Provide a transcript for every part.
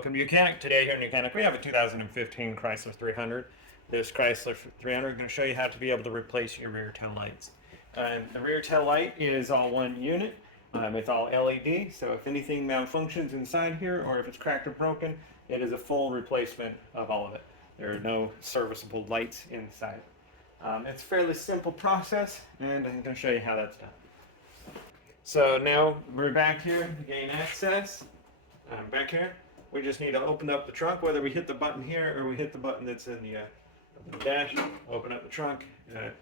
Welcome to Mechanic. Today here in Mechanic we have a 2015 Chrysler 300. This Chrysler 300 is going to show you how to be able to replace your rear tail lights. The rear tail light is all one unit. It's all LED, so if anything malfunctions inside here or if it's cracked or broken, it is a full replacement of all of it. There are no serviceable lights inside. It's a fairly simple process, and I'm going to show you how that's done. So now we're back here to gain access. Back here, we just need to open up the trunk, whether we hit the button here or we hit the button that's in the dash. Open up the trunk, and it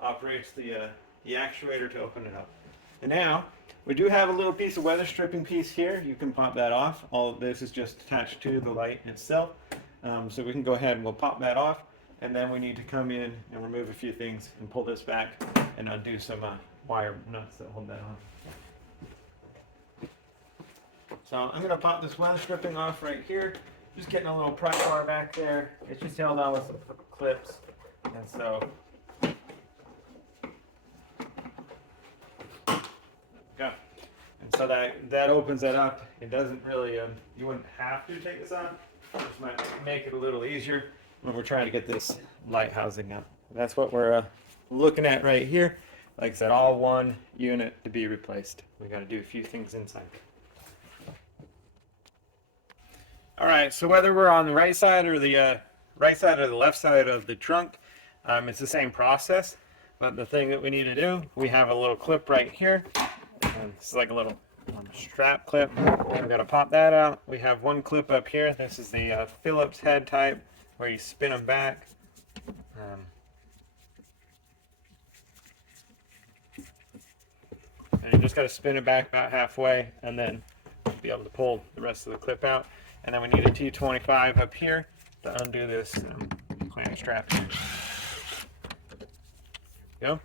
operates the actuator to open it up. And now, we do have a little piece of weather stripping piece here. You can pop that off. All of this is just attached to the light itself. So we can go ahead and we'll pop that off. And then we need to come in and remove a few things and pull this back and undo some wire nuts that hold that on. So I'm going to pop this weather stripping off right here. Just getting a little pry bar back there. It's just held on with some clips. And so, yeah. And so that opens it up. It doesn't really, you wouldn't have to take this off. This might make it a little easier when we're trying to get this light housing up. That's what we're looking at right here. Like I said, all one unit to be replaced. We got to do a few things inside. All right, so whether we're on the right side or the left side of the trunk, it's the same process. But the thing that we need to do, we have a little clip right here. And this is like a little strap clip. We've got to pop that out. We have one clip up here. This is the Phillips head type, where you spin them back. And you just got to spin it back about halfway, and then be able to pull the rest of the clip out. And then we need a T25 up here to undo this clamp strap here. Go.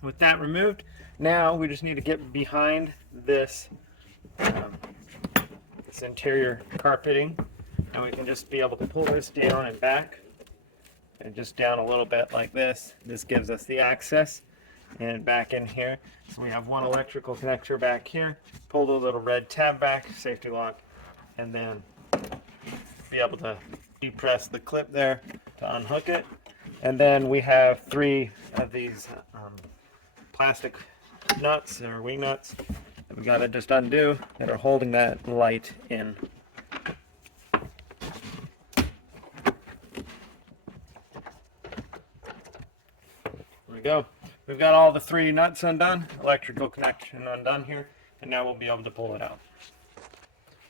With that removed, now we just need to get behind this this interior carpeting, and we can just be able to pull this down and back, and just down a little bit like this. This gives us the access and back in here. So we have one electrical connector back here. Pull the little red tab back, safety lock, and then be able to depress the clip there to unhook it. And then we have three of these plastic nuts or wing nuts that we gotta just undo that are holding that light in. There we go. We've got all the three nuts undone, electrical connection undone here, and now we'll be able to pull it out.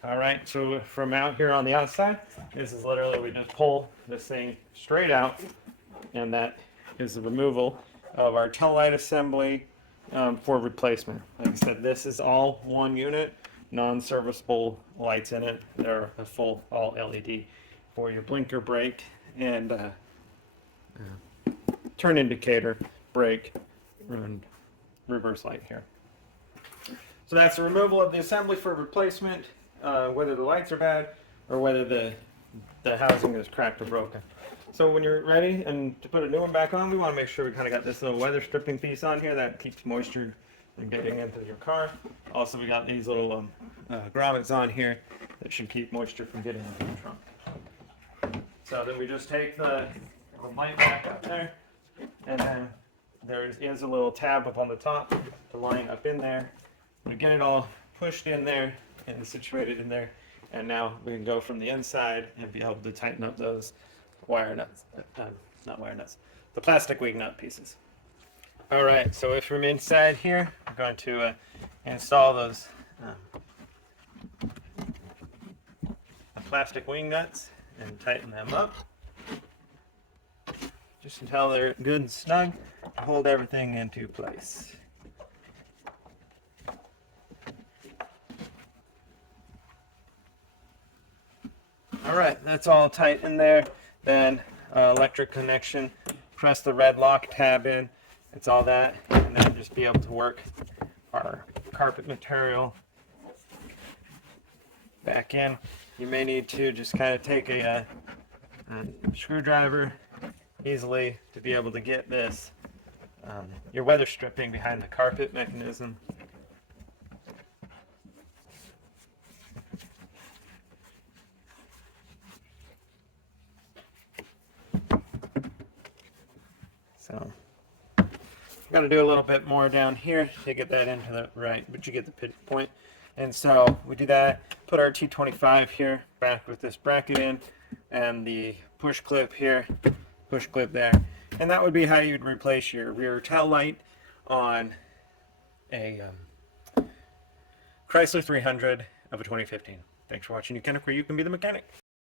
All right, so from out here on the outside, this is literally, we just pull this thing straight out, and that is the removal of our tail light assembly for replacement. Like I said, this is all one unit, non-serviceable lights in it. They're a full all LED for your blinker, brake, and turn indicator, brake, and reverse light here. So that's the removal of the assembly for replacement. Whether the lights are bad or whether the housing is cracked or broken. So when you're ready and to put a new one back on, we want to make sure we kind of got this little weather stripping piece on here that keeps moisture from getting into your car. Also, we got these little grommets on here that should keep moisture from getting into the trunk. So then we just take the light back up there, and then there is a little tab up on the top to line up in there. We get it all pushed in there and situated in there, and now we can go from the inside and be able to tighten up those wire nuts, not wire nuts, the plastic wing nut pieces. All right, so if from inside here, I'm going to install those plastic wing nuts and tighten them up just until they're good and snug to hold everything into place. All right, that's all tight in there. Then electric connection, press the red lock tab in. It's all that, and then just be able to work our carpet material back in. You may need to just kind of take a screwdriver easily to be able to get this, your weather stripping behind the carpet mechanism. So got to do a little bit more down here to get that into the right, but you get the pitch point. And so we do that, put our T25 here, back with this bracket in, and the push clip here, push clip there. And that would be how you'd replace your rear tail light on a Chrysler 300 of a 2015. Thanks for watching. You can be the mechanic.